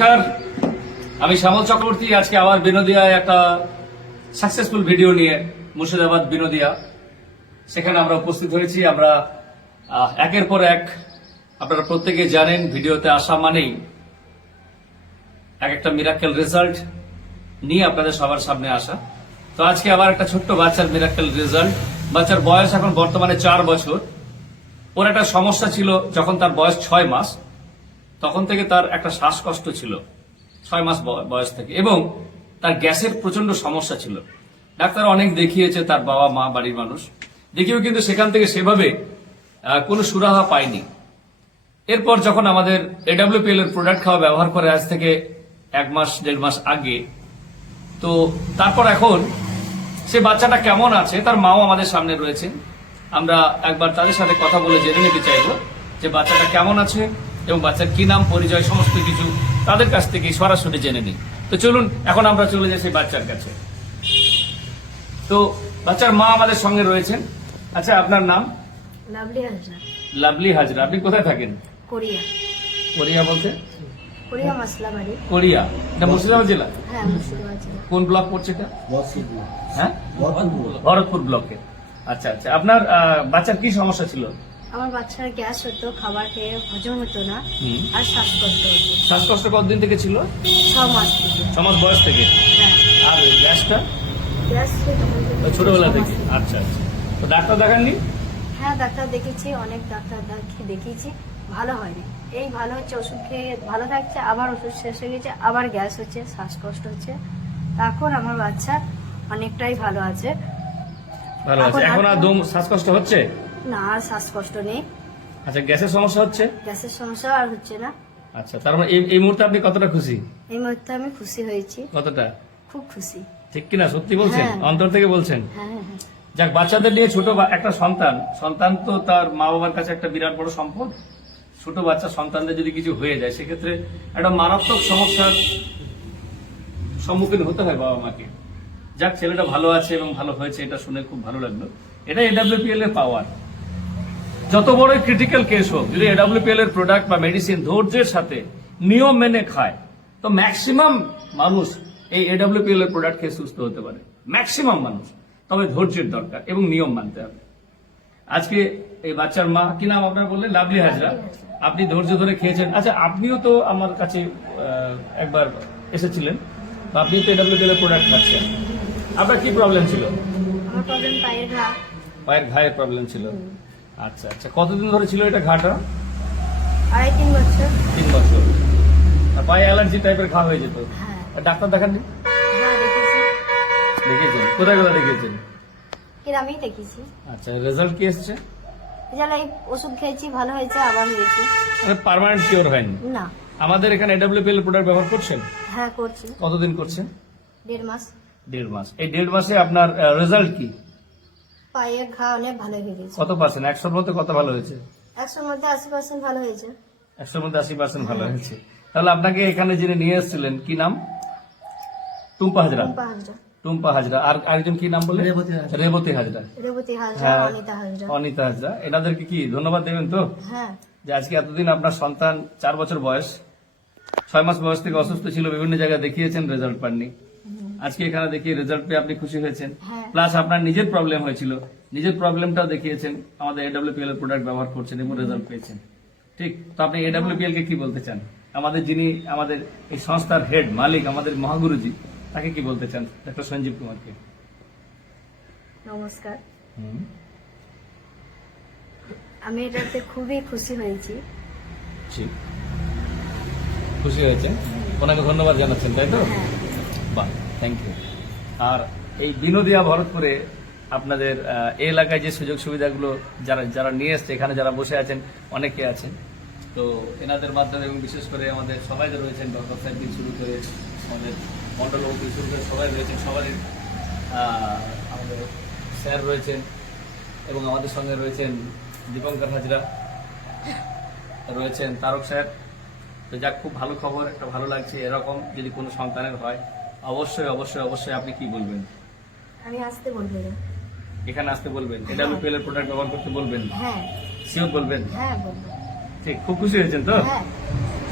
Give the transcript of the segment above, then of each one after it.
নমস্কার, আমি শ্যামল চক্রবর্তী। আজকে আবার বিনোদিয়ায় একটা সাকসেসফুল ভিডিও নিয়ে, মুর্শিদাবাদ বিনোদিয়া, সেখানে আমরা উপস্থিত হয়েছি। আমরা একের পর এক, আপনারা প্রত্যেকে জানেন, ভিডিওতে আসা মানেই এক একটা মিরাক্কেল রেজাল্ট নিয়ে আপনাদের সবার সামনে আসা। তো আজকে আবার একটা ছোট্ট বাচ্চার মিরাক্কেল রেজাল্ট। বাচ্চার বয়স এখন বর্তমানে 4 বছর। ওর একটা সমস্যা ছিল যখন তার বয়স 6 মাস, তখন থেকে তার একটা শ্বাসকষ্ট ছিল 6 মাস বয়স থেকে, এবং তার গ্যাসের প্রচন্ড সমস্যা ছিল। ডাক্তার অনেক দেখিয়েছে, তার বাবা মা, বাড়ির মানুষ দেখিয়েও কিন্তু সেখান থেকে সেভাবে কোনো সুরাহা পায়নি। এরপর যখন আমাদের AWPL এর প্রোডাক্ট খাওয়া ব্যবহার করে আজ থেকে 1 মাস 1.5 মাস আগে, তো তারপর এখন সে বাচ্চাটা কেমন আছে, তার মাও আমাদের সামনে রয়েছেন। আমরা একবার তাদের সাথে কথা বলে জেনে নিতে চাইবো যে বাচ্চাটা কেমন আছে এবং বাচ্চার কি নাম, পরিচয়, সমস্ত কিছু তাদের কাছ থেকে সরাসরি জেনে নিই। তো চলুন এখন আমরা চলে যাই সেই বাচ্চার কাছে। তো বাচ্চার মা আমাদের সঙ্গে রয়েছেন। আচ্ছা, আপনার নাম? লাভলি হাজরা। লাভলি হাজরা। আপনি কোথায় থাকেন? কোরিয়া। কোরিয়া বলতে? কোরিয়া মশলা বাড়ি। কোরিয়া, এটা মুর্শিদাবাদ জেলা? হ্যাঁ, মুর্শিদাবাদ জেলা। কোন ব্লক পড়ছে এটা? হ্যাঁ, ভরতপুর ব্লকে। আচ্ছা আচ্ছা, আপনার বাচ্চার কি সমস্যা ছিল? আমার বাচ্চার গ্যাস হতো, খাবার খেয়ে হজম হতো না, আর শ্বাসকষ্ট হতো। শ্বাসকষ্ট কতদিন থেকে ছিল? 6 মাস থেকে। 6 মাস বয়স থেকে। হ্যাঁ। আর গ্যাসটা? গ্যাস ছোটবেলা থেকে। আচ্ছা আচ্ছা, তো ডাক্তার দেখাননি? হ্যাঁ, ডাক্তার দেখেছি, অনেক ডাক্তার দেখিয়েছি, ভালো হয়নি। এই ভালো হচ্ছে, ওষুধ খেয়ে ভালো থাকছে, আবার ওষুধ শেষ হয়ে গেছে, আবার গ্যাস হচ্ছে, শ্বাসকষ্ট হচ্ছে। এখন আমার বাচ্চা অনেকটাই ভালো আছে। ভালো আছে এখন? আর দম শ্বাসকষ্ট হচ্ছে না, আর শ্বাসকষ্ট নেই। আচ্ছা, গ্যাসের সমস্যা হচ্ছে? গ্যাসের সমস্যা আর হচ্ছে না। আচ্ছা, তার মানে এই মুহূর্তে আপনি কতটা খুশি? এই মুহূর্তে আমি খুশি হয়েছি, কতটা? খুব খুশি। ঠিক কিনা? সত্যি বলছেন? হ্যাঁ। অন্তর থেকে বলছেন? হ্যাঁ হ্যাঁ। যাক, বাচ্চাদের নিয়ে ছোট একটা সন্তান তো তার মা বাবার কাছে একটা বিরাট বড় সম্পদ। ছোট বাচ্চা সন্তানদের যদি কিছু হয়ে যায়, সেক্ষেত্রে একটা মারাত্মক সমস্যার সম্মুখীন হতে হয় বাবা মাকে। যাক, ছেলেটা ভালো আছে এবং ভালো হয়েছে, এটা শুনে খুব ভালো লাগলো। এটা AWPL এর পাওয়ার। যত বড় ক্রিটিক্যাল কেস হোক, যদি AWPL এর প্রোডাক্ট বা মেডিসিন ধৈর্যের সাথে নিয়ম মেনে খায়, তো ম্যাক্সিমাম মানুষ এই AWPL এর প্রোডাক্ট খেয়ে সুস্থ হতে পারে। ম্যাক্সিমাম মানুষ। তবে ধৈর্যের দরকার এবং নিয়ম মানতে হবে। আজকে এই বাচ্চার মা, কি নাম আপনার বললেন? লাভলি হাজরা। আপনি ধৈর্য ধরে খেয়েছেন। আচ্ছা, আপনিও তো আমার কাছে একবার এসেছিলেন, বা আপনি তো AWPL এর প্রোডাক্ট খাচ্ছেন। আপনার কি প্রবলেম ছিল? আমার প্রবলেম পায়ের ঘা। পায়ের ঘায়ের প্রবলেম ছিল। আচ্ছা আচ্ছা, কতদিন ধরে ছিল এটা ঘাটা? 2.5-3 বছর। 3 বছর। আর পায়ে অ্যালার্জি টাইপের ঘা হয়ে যেত? হ্যাঁ। আর ডাক্তার দেখাননি? হ্যাঁ, দেখেছি। দেখিয়েছেন? কোথায় কোথায় দেখিয়েছেন? গ্রামেই দেখেছি। আচ্ছা, রেজাল্ট কি এসছে? রেজাল্ট, এই ওষুধ খেয়েছি, ভালো হয়েছে, আবার হয়েছে। পার্মানেন্ট কিওর হয়নি? না। আমাদের এখানে AWPL প্রোডাক্ট ব্যবহার করছেন? হ্যাঁ, করছি। কতদিন করছেন? 1.5 মাস। 1.5 মাস। এই 1.5 মাসে আপনার রেজাল্ট কি? পায়ের ঘা অনেক ভালো হয়ে গেছে। কত পার্সেন্ট? 100-র মধ্যে কত ভালো হয়েছে? 100-র মধ্যে 80% ভালো হয়েছে। 100-র মধ্যে 80% ভালো হয়েছে। তাহলে আপনাকে এখানে যিনি নিয়ে এসেছিলেন, কি নাম? টুম্পা হাজরা। টুম্পা হাজরা। টুম্পা হাজরা। আর আরেকজন কি নাম বললেন? রেবতী হাজরা। রেবতী হাজরা, হ্যাঁ, অনিতা হাজরা। অনিতা হাজরা। এনাদেরকে কি ধন্যবাদ দেবেন তো, হ্যাঁ। যে আজকে এতদিন আপনার সন্তান 4 বছর বয়স, 6 মাস বয়স থেকে অসুস্থ ছিল, বিভিন্ন জায়গায় দেখিয়েছেন, রেজাল্ট পাননি। আজকে এখানে দেখিয়ে রেজাল্ট পেয়ে আপনি খুশি হয়েছেন। হ্যাঁ। প্লাস আপনার নিজের প্রবলেম হয়েছিল, নিজের প্রবলেমটাও দেখিয়েছেন, আমাদের AWPL এর প্রোডাক্ট ব্যবহার করছেন এবং রেজাল্ট পেয়েছেন। ঠিক তো, আপনি AWPL কে কি বলতে চান? যিনি আমাদের এই সংস্থার হেড, মালিক, আমাদের মহাগুরুজি, তাকে কি বলতে চান, ডক্টর সঞ্জীব কুমারকে? নমস্কার। আমি এটাতে খুবই খুশি হয়েছি। খুশি হয়েছেন, ওনাকে ধন্যবাদ জানাচ্ছেন, তাই তো? হ্যাঁ। বাহ, থ্যাংক ইউ। আর এই বিনোদিয়া ভরতপুরে আপনাদের এই এলাকায় যে সুযোগ সুবিধাগুলো যারা নিয়ে এসছে, এখানে যারা বসে আছেন অনেকে আছেন, তো এনাদের মাধ্যমে এবং বিশেষ করে আমাদের সবাই যে রয়েছেন, ডক্টর সাহেব থেকে শুরু করে আমাদের মন্ডল থেকে শুরু করে সবাই রয়েছেন, সবারই আমাদের স্যার রয়েছেন এবং আমাদের সঙ্গে রয়েছেন দীপঙ্কর হাজরা রয়েছেন, তারক স্যার। তো যাক, খুব ভালো খবর, একটা ভালো লাগছে। এরকম যদি কোনো সন্তানের হয়, অবশ্যই অবশ্যই অবশ্যই আপনি কি বলবেন? আমি আসতে বলবো না। এখানে আসতে বলবেন, AWPL এর প্রোডাক্ট ব্যবহার করতে বলবেন? হ্যাঁ। শিওর বলবেন? হ্যাঁ, বলবো। ঠিক, খুব খুশি হয়েছেন তো? হ্যাঁ।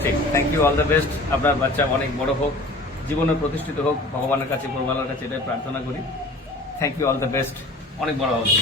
ঠিক, thank you, all the best. আপনার বাচ্চা অনেক বড় হোক, জীবনে প্রতিষ্ঠিত হোক, ভগবানের কাছে পরমালার কাছে এটাই প্রার্থনা করি। Thank you, all the best, অনেক বড় হবে।